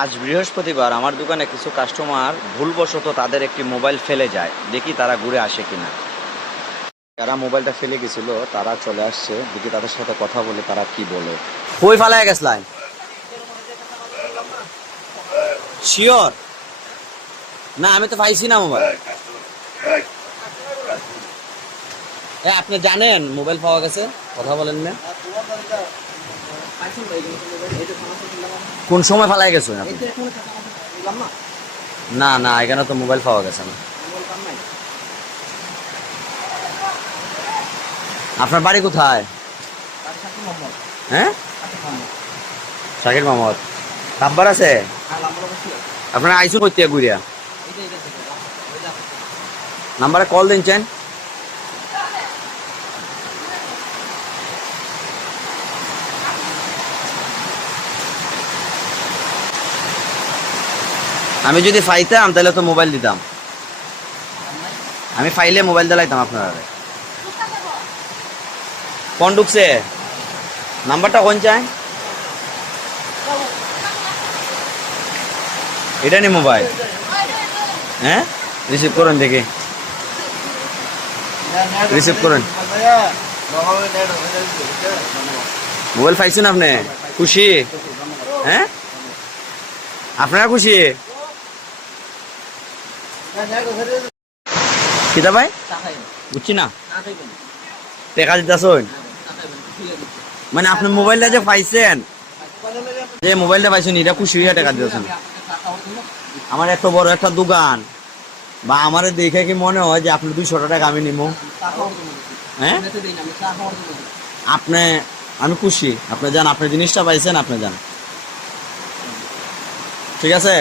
আজ বৃহস্পতিবার আমার দোকানে কিছু কাস্টমার ভুলবশত তাদের একটি মোবাইল ফেলে যায়। দেখি তারা ঘুরে আসে কিনা। যারা মোবাইলটা ফেলে গেছিল তারা চলে আসছে, দেখি তাদের সাথে কথা বলে তারা কি বলে। কই ফালায় গেছলেন? শিওর না, আমি তো পাইছি না মোবাইল। আপনি জানেন মোবাইল পাওয়া গেছে? কথা বলেন না। কোন সময় ফালাই গেছেন আপনি? না না, এখানে তো মোবাইল পাওয়া গেছে না। আপনার বাড়ি কোথায়? হ্যাঁ, শাকির মোহাম্মদ। নাম্বার আছে আপনার? আইসু করতে ঘুরিয়া নাম্বারে কল দিনছেন। আমি যদি ফাইতাম তাহলে তো মোবাইল দিতাম। আমি ফাইলে মোবাইল দিলাইতাম আপনার। কোন ঢুকছে নাম্বারটা কোন চাই? এটা নি মোবাইল। হ্যাঁ, রিসিভ করেন দেখি, রিসিভ করেন। মোবাইল পাইছেন আপনি? খুশি? হ্যাঁ, আপনারা খুশি? কিতা ভাই বুঝছি না, টেকা দিতেছেন মানে আপনি মোবাইলটা যে পাইছেন, যে মোবাইলটা পাইছেন এটা খুশি হইয়া টাকা দিতেছেন? আমার এত বড় একটা দোকান, বা আমার দেখে কি মনে হয় যে আপনি 200 টাকা আমি নিব? হ্যাঁ, আপনি, আমি খুশি। আপনি যান, আপনি জিনিসটা পাইছেন, আপনি যান। ঠিক আছে।